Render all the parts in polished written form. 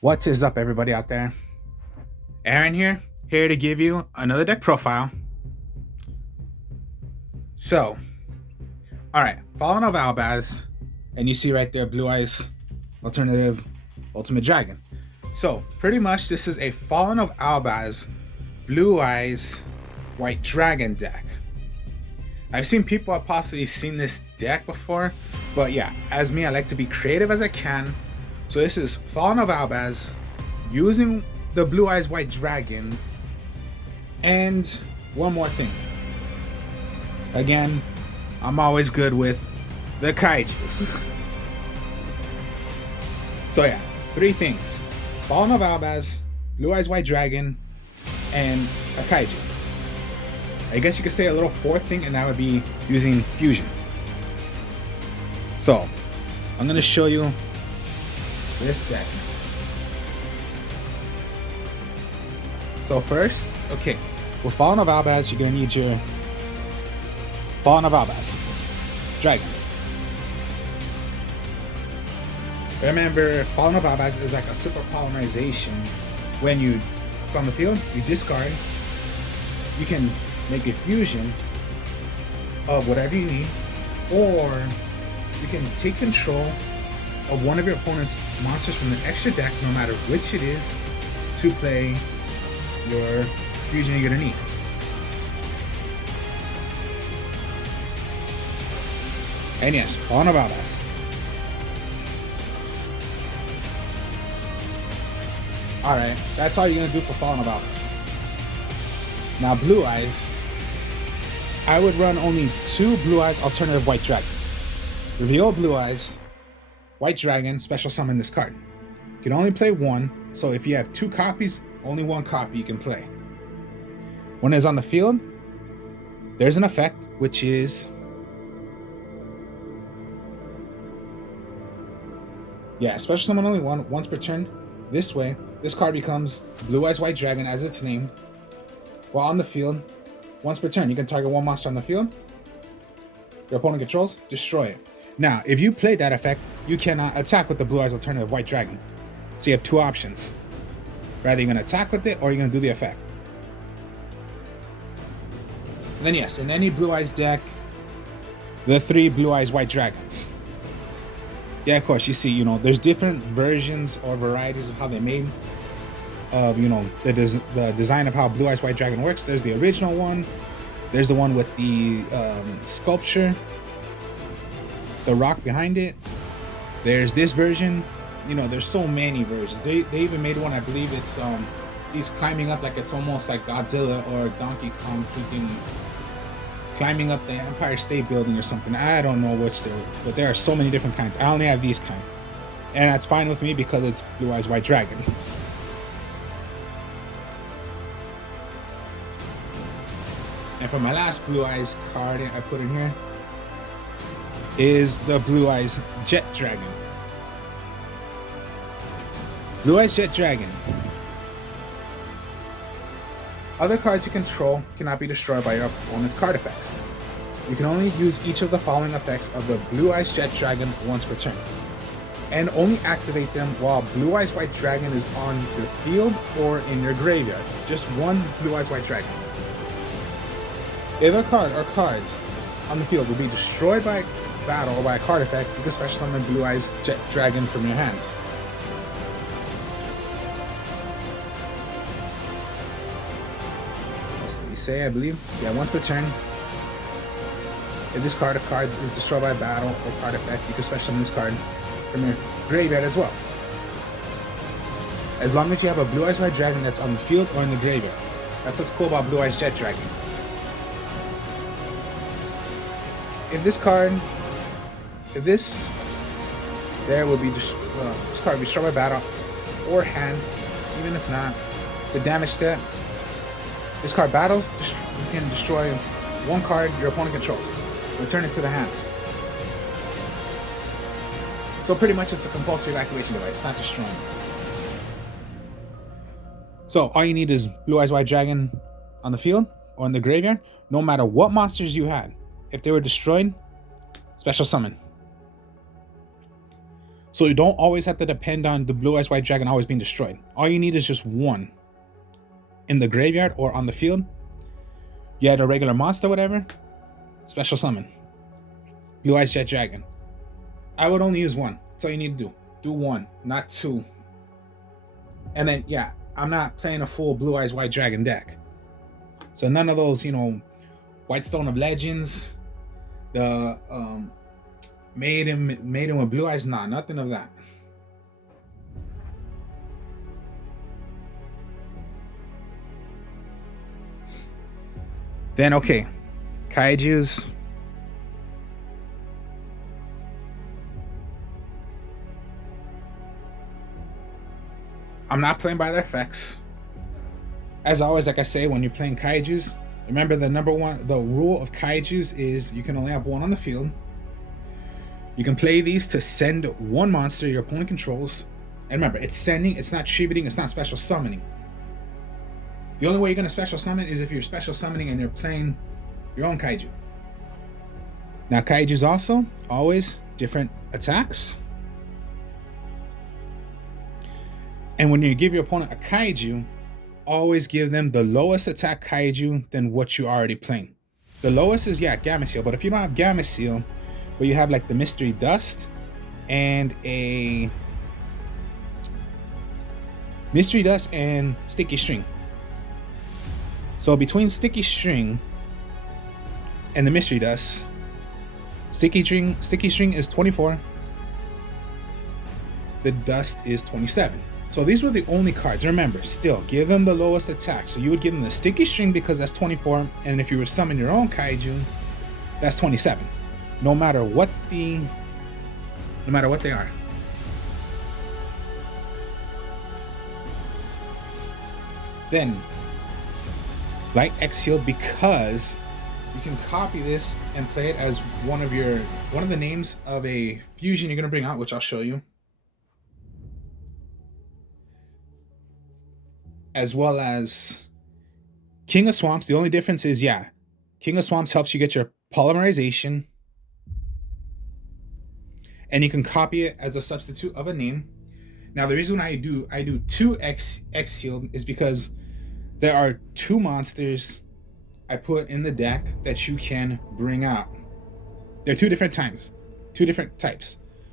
What is up, everybody out there? Aaron here to give you another deck profile. So, alright, Fallen of Albaz, and you see right there, Blue Eyes Alternative Ultimate Dragon. So, pretty much this is a Fallen of Albaz Blue Eyes White Dragon deck. I've seen people have possibly seen this deck before, but yeah, as me, I like to be creative as I can. So this is Fallen of Albaz using the Blue Eyes White Dragon, and one more thing. Again, I'm always good with the kaijus. So yeah, three things: Fallen of Albaz, Blue Eyes White Dragon, and a kaiju. I guess you could say a little fourth thing, and that would be using fusion. So I'm gonna show you this deck. So first, okay, with Fallen of Albaz, you're gonna need your Fallen of Albaz Dragon. Remember, Fallen of Albaz is like a super polymerization. When it's on the field, you discard. You can make a fusion of whatever you need, or you can take control of one of your opponent's monsters from an extra deck, no matter which it is, to play your fusion you're gonna need. And yes, Fallen of Albaz. Alright, that's all you're gonna do for Fallen of Albaz. Now Blue Eyes, I would run only 2 Blue Eyes Alternative White Dragon. Reveal Blue Eyes White Dragon, special summon this card. You can only play one, so if you have 2 copies, only 1 copy you can play. When it's on the field, there's an effect, which is... yeah, special summon only once per turn. This way, this card becomes Blue Eyes White Dragon as its name. While on the field, once per turn, you can target one monster on the field your opponent controls, destroy it. Now, if you play that effect, you cannot attack with the Blue Eyes Alternative White Dragon. So you have 2 options. Rather, you're going to attack with it, or you're going to do the effect. And then yes, in any Blue Eyes deck, the 3 Blue Eyes White Dragons. Yeah, of course, you see, there's different versions or varieties of how they made of, the design of how Blue Eyes White Dragon works. There's the original one. There's the one with the sculpture, the rock behind it. There's this version. There's so many versions. They even made one, I believe it's he's climbing up like it's almost like Godzilla or Donkey Kong freaking climbing up the Empire State Building or something. I don't know which but there are so many different kinds. I only have these kind, and that's fine with me because it's Blue Eyes White Dragon. And for my last Blue Eyes card I put in here is the Blue Eyes Jet Dragon. Blue Eyes Jet Dragon. Other cards you control cannot be destroyed by your opponent's card effects. You can only use each of the following effects of the Blue Eyes Jet Dragon once per turn, and only activate them while Blue Eyes White Dragon is on your field or in your graveyard. Just one Blue Eyes White Dragon. If a card or cards on the field will be destroyed by battle or by a card effect, you can special summon Blue Eyes Jet Dragon from your hand. I believe. Yeah, once per turn. If this card or cards is destroyed by battle or card effect, you can special summon this card from your graveyard as well. As long as you have a Blue Eyes White Dragon that's on the field or in the graveyard. That's what's cool about Blue Eyes Jet Dragon. There will be this card will be destroyed by battle or hand. Even if not, the damage stat. This card battles, you can destroy one card your opponent controls. Return it to the hand. So pretty much it's a compulsory evacuation device, not destroying. So all you need is Blue Eyes White Dragon on the field or in the graveyard. No matter what monsters you had, if they were destroyed, special summon. So you don't always have to depend on the Blue Eyes White Dragon always being destroyed. All you need is just one in the graveyard or on the field. You had a regular monster, whatever, special summon Blue Eyes Jet Dragon. I would only use one. That's all you need to do. Do one, not two. And then, yeah, I'm not playing a full Blue Eyes White Dragon deck. So none of those, White Stone of Legends, the Maiden with Blue Eyes, nah, nothing of that. Then, okay, Kaijus. I'm not playing by their effects. As always, like I say, when you're playing Kaijus, remember the rule of Kaijus is you can only have one on the field. You can play these to send one monster your opponent controls. And remember, it's sending, it's not tributing, it's not special summoning. The only way you're going to special summon is if you're special summoning and you're playing your own Kaiju. Now, Kaijus also, always different attacks. And when you give your opponent a Kaiju, always give them the lowest attack Kaiju than what you already playing. The lowest is, Gamma Seal. But if you don't have Gamma Seal, but you have like the Mystery Dust and a Mystery Dust and Sticky String. So between Sticky String and the Mystery Dust, Sticky String is 24. The Dust is 27. So these were the only cards. Remember, still give them the lowest attack. So you would give them the Sticky String because that's 24, and if you were summon your own Kaiju, that's 27. No matter what they are. Then Light Exhale, because you can copy this and play it as one of the names of a fusion you're gonna bring out, which I'll show you. As well as King of Swamps. The only difference is, King of Swamps helps you get your polymerization, and you can copy it as a substitute of a name. Now, the reason I do 2x Exhaled is because there are two monsters I put in the deck that you can bring out. They're two different types.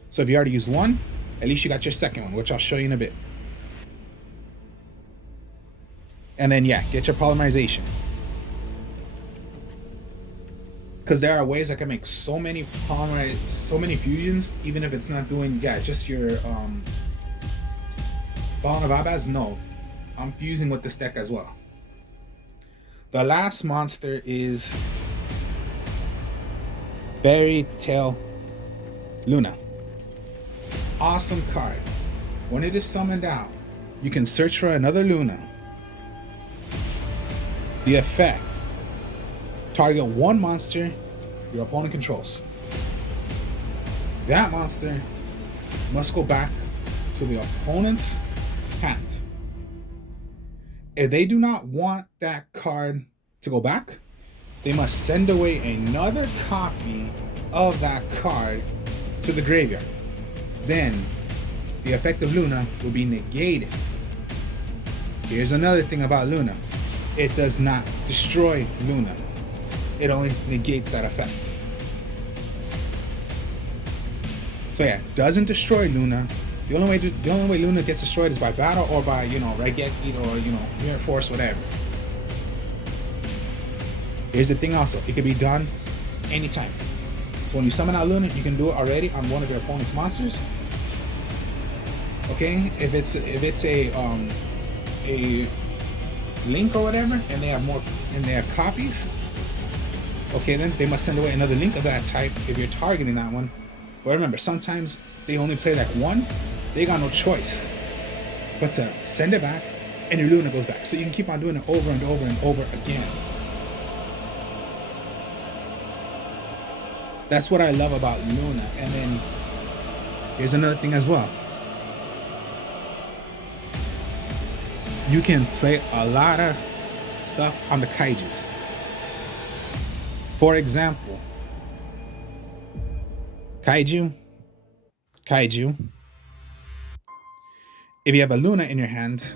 So if you already used one, at least you got your second one, which I'll show you in a bit. And then, get your polymerization. Because there are ways I can make so many fusions, even if it's not doing, just your Fallen of Albaz. No, I'm fusing with this deck as well. The last monster is Fairy Tail Luna. Awesome card. When it is summoned out, you can search for another Luna. The effect: target one monster your opponent controls. That monster must go back to the opponent's hand. If they do not want that card to go back, they must send away another copy of that card to the graveyard. Then the effect of Luna will be negated. Here's another thing about Luna. It does not destroy Luna. It only negates that effect. So doesn't destroy Luna. The only way Luna gets destroyed is by battle or by, Raigeki or, Mirror Force, whatever. Here's the thing also. It can be done anytime. So when you summon out Luna, you can do it already on one of your opponent's monsters. Okay? If it's a link or whatever, and they have copies, okay, then they must send away another link of that type if you're targeting that one. But remember, sometimes they only play like one. They got no choice but to send it back, and your Luna goes back. So you can keep on doing it over and over and over again. That's what I love about Luna. And then here's another thing as well. You can play a lot of stuff on the Kaijus. For example, Kaiju, If you have a Luna in your hand,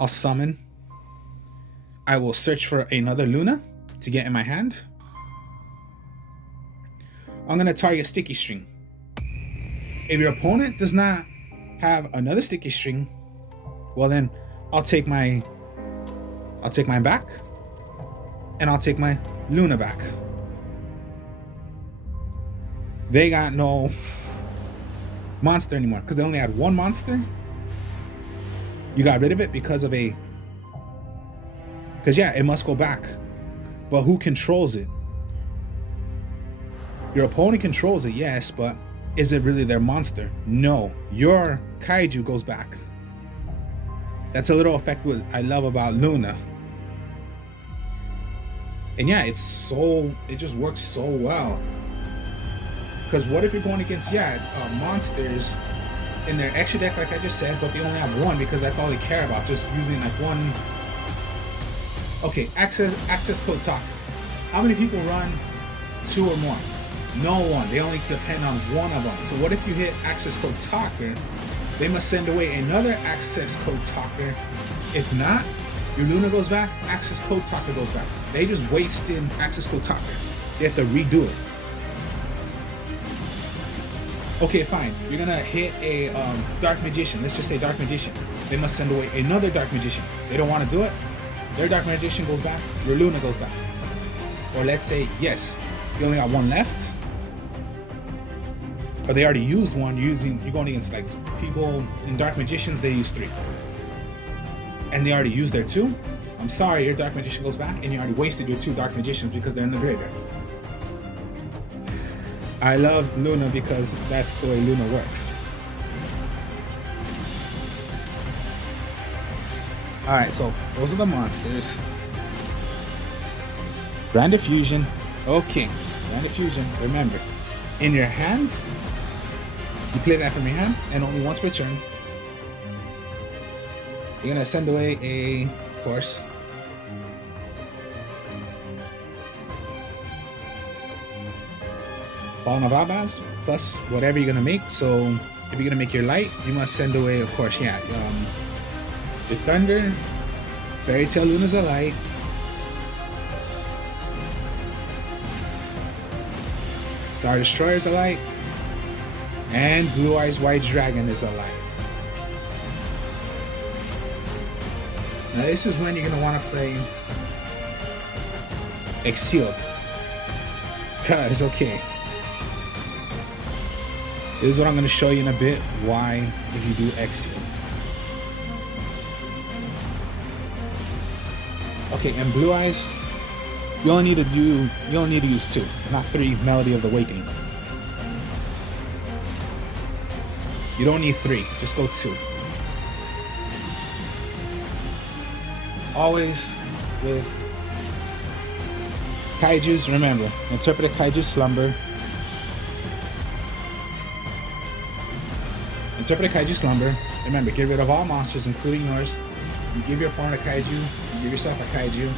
I'll summon. I will search for another Luna to get in my hand. I'm going to target sticky string. If your opponent does not have another sticky string, well then I'll take mine back, and I'll take my Luna back. They got no monster anymore because they only had one monster. You got rid of it because yeah, it must go back. But who controls it? Your opponent controls it, yes, but is it really their monster? No, your kaiju goes back. That's a little effect what I love about Luna. And yeah, it just works so well. Because what if you're going against, monsters in their extra deck, like I just said, but they only have one because that's all they care about, just using like one. Okay, access code talk. How many people run 2 or more? No one. They only depend on one of them. So what if you hit access code talker? They must send away another access code talker. If not, your Luna goes back, access code talker goes back. They just wasted access code talker. They have to redo it. Okay, fine. You're gonna hit a Dark Magician. Let's just say Dark Magician. They must send away another Dark Magician. They don't want to do it. Their Dark Magician goes back. Your Luna goes back. Or let's say, yes, you only got one left. Or they already used one. You're going against like people in Dark Magicians. They use 3, and they already used their 2. I'm sorry, your Dark Magician goes back, and you already wasted your 2 Dark Magicians because they're in the graveyard. I love Luna because that's the way Luna works. Alright, so those are the monsters. Brand of Fusion. Okay, Brand of Fusion. Remember, in your hand, you play that from your hand, and only once per turn. You're gonna send away of course, Ball of Albaz plus whatever you're gonna make. So if you're gonna make your light, you must send away, of course, your Thunder, Fairy Tail Luna's a light, Star Destroyer is a light, and Blue Eyes White Dragon is a light. Now this is when you're gonna want to play Exiled, cause okay. This is what I'm going to show you in a bit, why if you do Exile. Okay, and Blue Eyes, you only need to use 2, not 3 Melody of the Awakening. You don't need 3, just go 2. Always with Kaijus, remember, interpret a Kaiju Slumber. Interpret a Kaiju Slumber. Remember, get rid of all monsters, including yours. You give your opponent a Kaiju, you give yourself a Kaiju.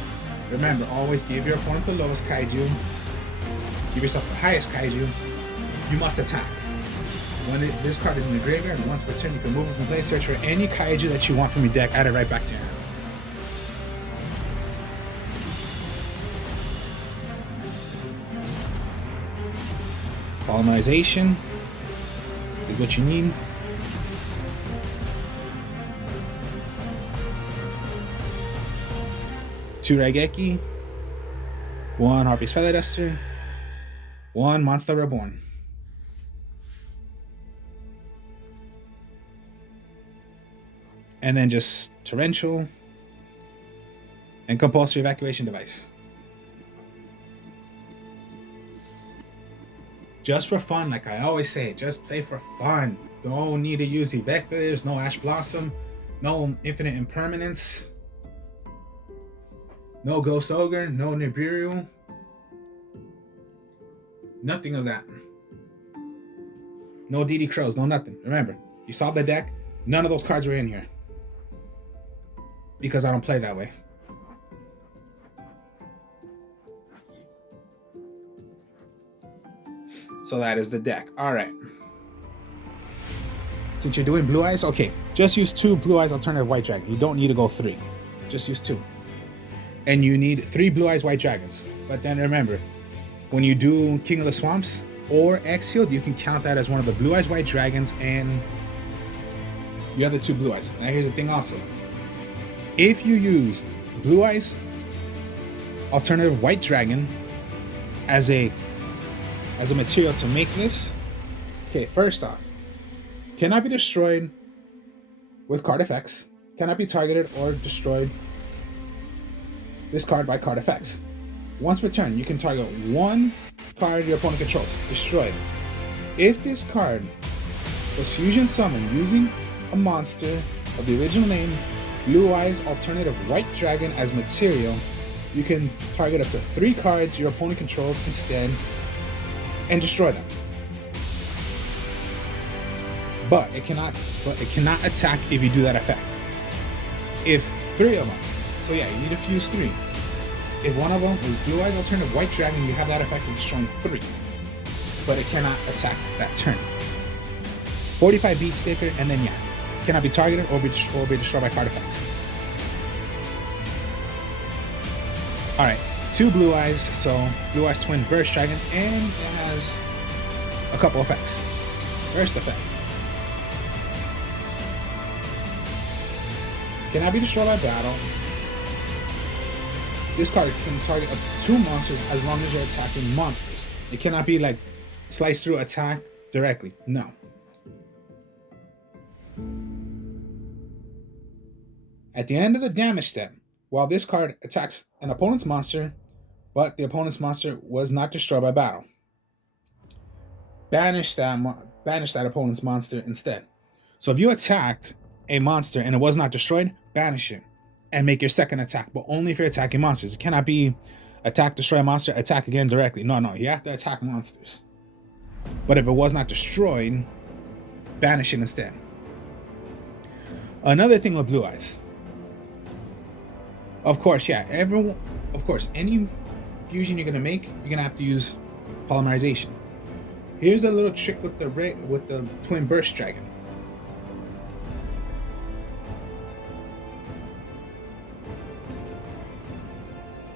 Remember, always give your opponent the lowest Kaiju. Give yourself the highest Kaiju. You must attack. When this card is in the graveyard, and once per turn, you can move it from play, search for any Kaiju that you want from your deck, add it right back to your hand. Polymerization is what you need. Two Raigeki, 1 Harpy's Feather Duster, 1 Monster Reborn. And then just Torrential and Compulsory Evacuation Device. Just for fun, like I always say, just play for fun. Don't need to use Evectors, no Ash Blossom, no Infinite Impermanence. No Ghost Ogre, no Nibiru. Nothing of that. No DD Crows, no nothing. Remember, you saw the deck, none of those cards were in here. Because I don't play that way. So that is the deck. Alright. Since you're doing blue eyes, okay, just use 2 blue eyes alternative white dragon. You don't need to go 3. Just use 2. And you need 3 blue eyes white dragons. But then remember, when you do King of the Swamps or Exiled, you can count that as one of the blue eyes white dragons and the other 2 blue eyes. Now here's the thing also. If you used blue eyes alternative white dragon as a material to make this, okay, first off, cannot be destroyed with card effects, cannot be targeted or destroyed this card by card effects. Once per turn, you can target 1 card your opponent controls, destroy it. If this card was fusion summoned using a monster of the original name, Blue Eyes Alternative White Dragon as material, you can target up to 3 cards your opponent controls instead and destroy them. But it cannot attack if you do that effect. If 3 of them, so yeah, you need to fuse 3. If one of them is Blue Eyes Alternative White Dragon, you have that effect of destroying 3. But it cannot attack that turn. 45 beat sticker, and then yeah, cannot be targeted or be destroyed by card effects. Alright, 2 Blue Eyes, so Blue Eyes Twin Burst Dragon, and it has a couple effects. First effect. Cannot be destroyed by battle. This card can target up to 2 monsters as long as you're attacking monsters. It cannot be like slice through attack directly. No. At the end of the damage step, while this card attacks an opponent's monster, but the opponent's monster was not destroyed by battle, banish that opponent's monster instead. So if you attacked a monster and it was not destroyed, banish it and make your second attack, but only if you're attacking monsters. It cannot be attack, destroy a monster, attack again directly. No, you have to attack monsters. But if it was not destroyed, banish it instead. Another thing with Blue Eyes. Of course, yeah, any fusion you're gonna make, you're gonna have to use polymerization. Here's a little trick with the Twin Burst Dragon.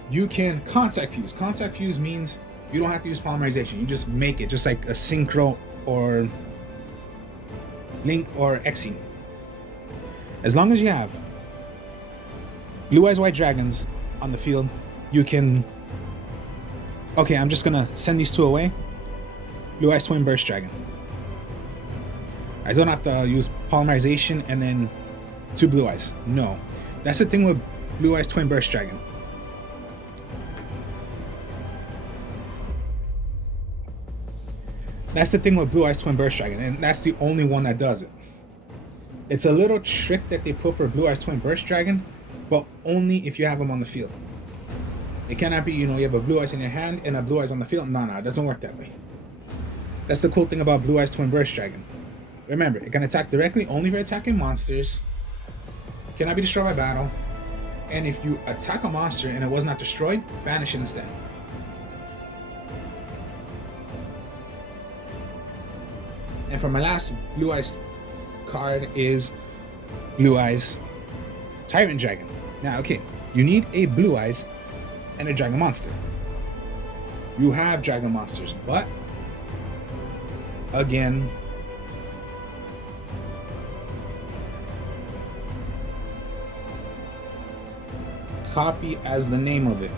You can contact fuse. Contact fuse means you don't have to use polymerization. You just make it, just like a Synchro or Link or Exi. As long as you have Blue Eyes White Dragons on the field, you can... Okay, I'm just gonna send these 2 away. Blue Eyes Twin Burst Dragon. I don't have to use polymerization and then 2 Blue Eyes. No. That's the thing with Blue Eyes Twin Burst Dragon. That's the thing with Blue Eyes Twin Burst Dragon, and that's the only one that does it. It's a little trick that they put for Blue Eyes Twin Burst Dragon, but only if you have them on the field. It cannot be, you have a Blue Eyes in your hand and a Blue Eyes on the field. No, it doesn't work that way. That's the cool thing about Blue Eyes Twin Burst Dragon. Remember, it can attack directly only if you're attacking monsters. Cannot be destroyed by battle. And if you attack a monster and it was not destroyed, banish it instead. And for my last Blue Eyes card is Blue Eyes Tyrant Dragon. Now, okay, you need a Blue Eyes and a Dragon Monster. You have Dragon Monsters, but again, copy as the name of it.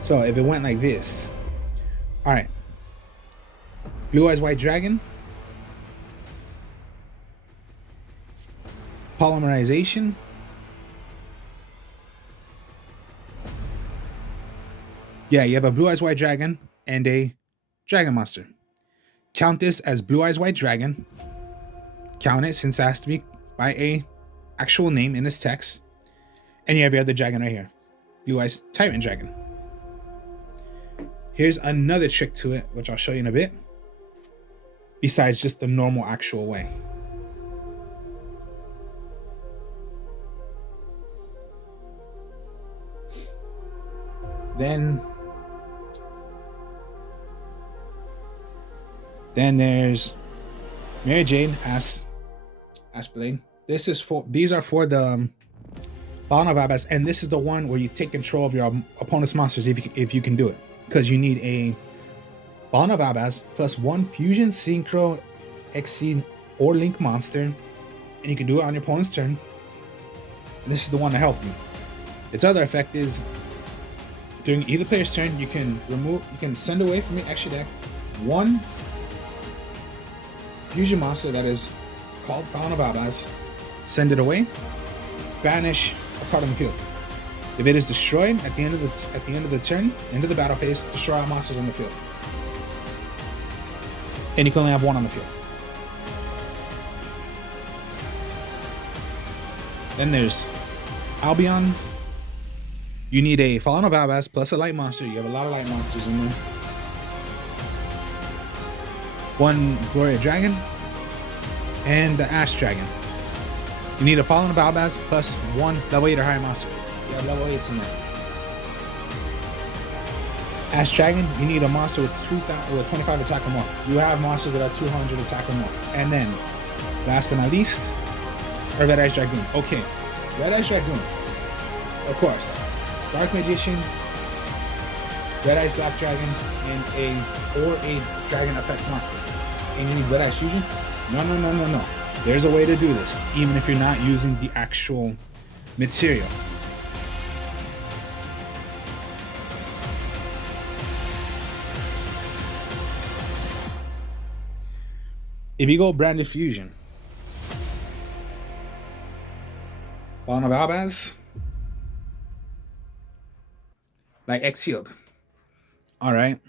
So if it went like this, all right. Blue Eyes White Dragon, polymerization, yeah, you have a Blue Eyes White Dragon and a Dragon Monster. Count this as Blue Eyes White Dragon. Count it since it has to be by a actual name in this text. And you have your other dragon right here, Blue Eyes Tyrant Dragon. Here's another trick to it, which I'll show you in a bit. Besides just the normal actual way. Then Then there's Mary Jane, Ash Blade. These are for the Fallen of Albaz, and this is the one where you take control of your opponent's monsters if you can do it, because you need a Fallen of Albaz plus 1 Fusion, Synchro, Exceed, or Link monster, and you can do it on your opponent's turn. And this is the one to help you. Its other effect is during either player's turn, you can send away from your extra deck 1 Fusion monster that is called Fallen of Albaz, send it away, banish a card on the field. If it is destroyed at the end of the turn, end of the battle phase, destroy all monsters on the field. And you can only have 1 on the field. Then there's Albion. You need a Fallen of Albaz plus a light monster. You have a lot of light monsters in there. 1 Gloria Dragon and the Ash Dragon. You need a Fallen of Albaz plus 1 level 8 or higher monster. You have level 8s in there. Ash Dragon, you need a monster with 25 attack or more. You have monsters that are 200 attack or more. And then, last but not least, Red Eyes Dragoon. Okay, Red Eyes Dragoon. Of course, Dark Magician, Red Eyes Black Dragon, and a Dragon Effect monster. And you need Red Eyes Fusion? No. There's a way to do this, even if you're not using the actual material. If you go Branded Fusion, Fallen of Albaz, like Exiled. Alright.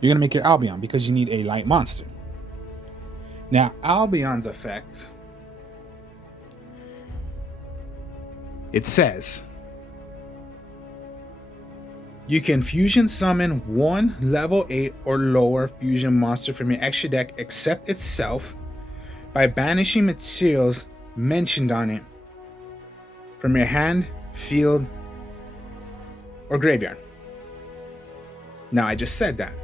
You're gonna make your Albion because you need a light monster. Now, Albion's effect, it says you can fusion summon 1 level 8 or lower fusion monster from your extra deck except itself by banishing materials mentioned on it from your hand, field, or graveyard. Now, I just said that.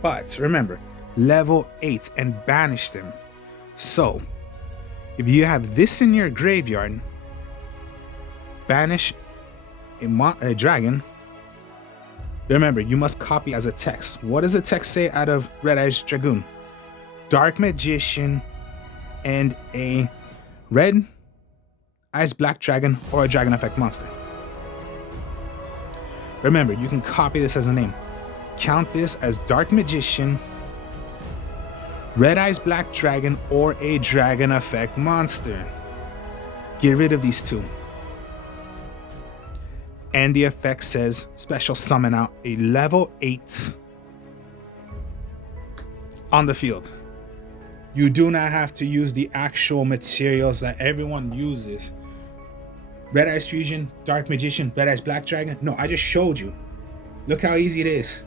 But remember, level 8 and banish them. So, if you have this in your graveyard, banish a dragon. Remember, you must copy as a text. What does the text say out of Red Eyes Dragoon? Dark Magician and a Red Eyes Black Dragon or a Dragon Effect monster. Remember, you can copy this as a name. Count this as Dark Magician, Red Eyes Black Dragon, or a Dragon Effect monster. Get rid of these 2. And the effect says special summon out a level 8 on the field. You do not have to use the actual materials that everyone uses. Red Eyes Fusion, Dark Magician, Red Eyes Black Dragon. No, I just showed you. Look how easy it is.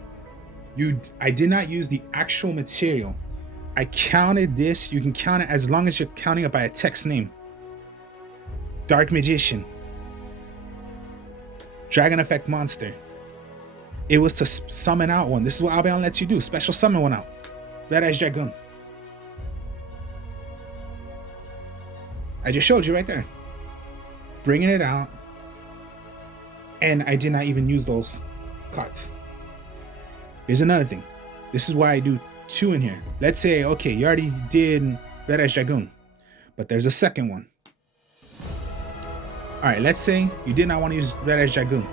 I did not use the actual material. I counted this. You can count it as long as you're counting it by a text name. Dark Magician, Dragon Effect monster. It was to summon out one. This is what Albion lets you do. Special summon one out. Red Eyes Dragoon. I just showed you right there. Bringing it out. And I did not even use those cards. Here's another thing. This is why I do 2 in here. Let's say, okay, you already did Red Eyes Dragoon, but there's a second one. All right, let's say you did not want to use Red Eyes Dragoon.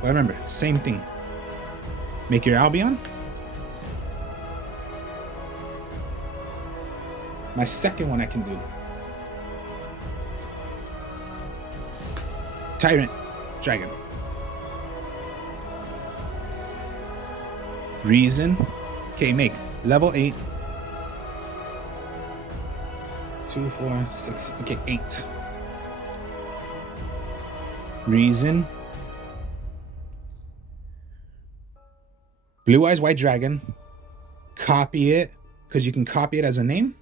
But remember, same thing. Make your Albion. My second one I can do. Tyrant Dragon. Reason. Okay, make level 8. 2, 4, 6. Okay, 8. Reason. Blue Eyes White Dragon. Copy it, because you can copy it as a name.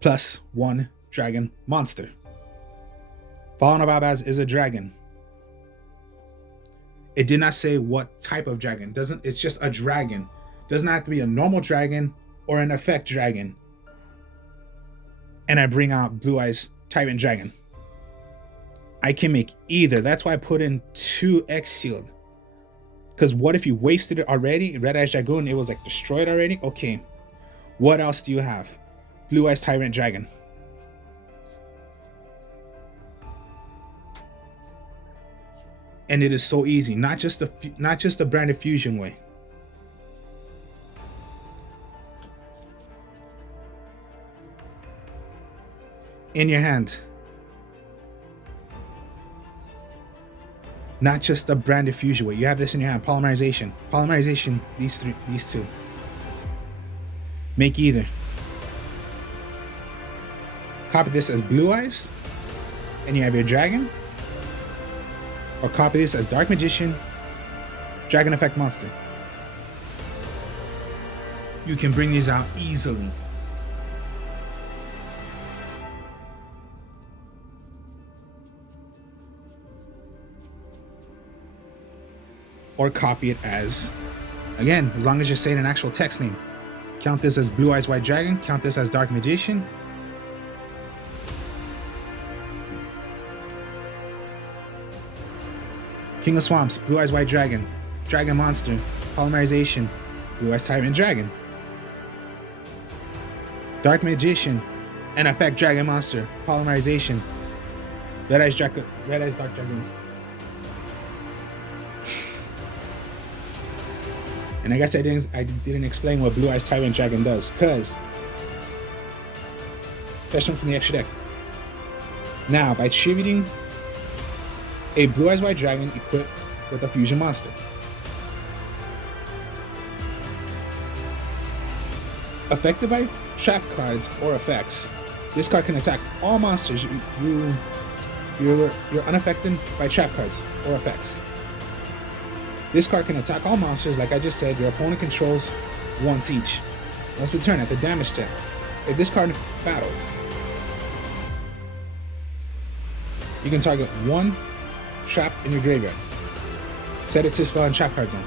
Plus 1 dragon monster. Fallen of Albaz is a dragon. It did not say what type of dragon. It's just a dragon. Doesn't have to be a normal dragon or an effect dragon. And I bring out Blue Eyes Tyrant Dragon. I can make either. That's why I put in 2 X sealed. Because what if you wasted it already? Red Eyes Dragoon, it was like destroyed already. Okay. What else do you have? Blue Eyes Tyrant Dragon. And it is so easy. Not just the branded fusion way. In your hand. Not just the branded fusion way. You have this in your hand. Polymerization. Polymerization. These two. Make either. Copy this as Blue Eyes, and you have your dragon. Or copy this as Dark Magician, Dragon Effect Monster. You can bring these out easily. Or copy it as, again, as long as you're saying an actual text name. Count this as Blue Eyes White Dragon. Count this as Dark Magician. King of Swamps, Blue Eyes White Dragon. Dragon Monster, Polymerization, Blue Eyes Tyrant Dragon. Dark Magician, and Effect Dragon Monster, Polymerization, Red Eyes Dark Dragon. And I guess I didn't explain what Blue Eyes Tyrant Dragon does, because fetch them from the extra deck. Now, by attributing a Blue Eyes White Dragon equipped with a fusion monster. Affected by trap cards or effects, this card can attack all monsters. You're unaffected by trap cards or effects. This card can attack all monsters, like I just said. Your opponent controls once each. Let's return at the damage step. If this card battled, you can target 1 trap in your graveyard. Set it to spell and trap card zone.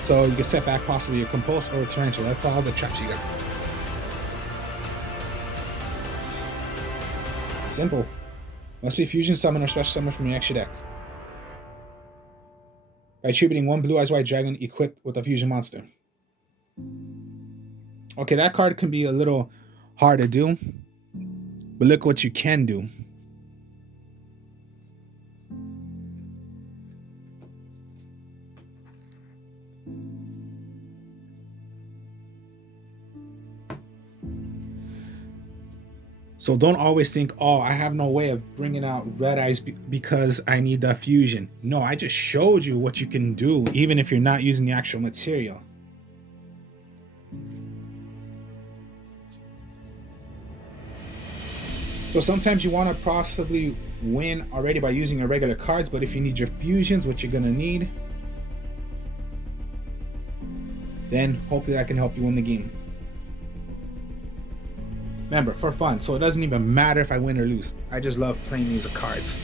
So you can set back possibly a Compulse or a Tarantula. That's all the traps you got. Simple. Must be fusion summon or special summon from your extra deck. By attributing 1 Blue Eyes White Dragon equipped with a fusion monster. Okay, that card can be a little hard to do, but look what you can do. So don't always think, oh, I have no way of bringing out Red Eyes because I need the fusion. No, I just showed you what you can do, even if you're not using the actual material. So sometimes you want to possibly win already by using your regular cards, but if you need your fusions, what you're going to need, then hopefully that can help you win the game. Remember, for fun, so it doesn't even matter if I win or lose. I just love playing these cards.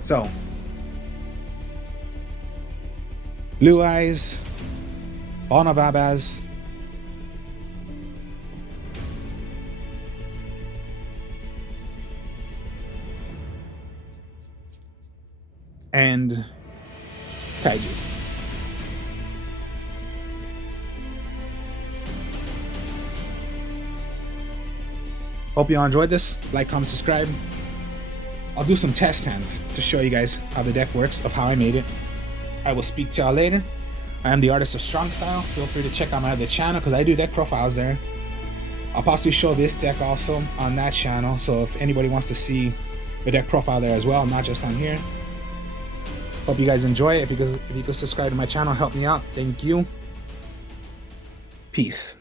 So, Blue Eyes, Ball of Albaz, and Kaiju. Hope you all enjoyed this. Like, comment, subscribe. I'll do some test hands to show you guys how the deck works, of how I made it. I will speak to y'all later. I am the artist of Strong Style. Feel free to check out my other channel because I do deck profiles there. I'll possibly show this deck also on that channel. So if anybody wants to see the deck profile there as well, not just on here. Hope you guys enjoy it. If you could subscribe to my channel, help me out. Thank you. Peace.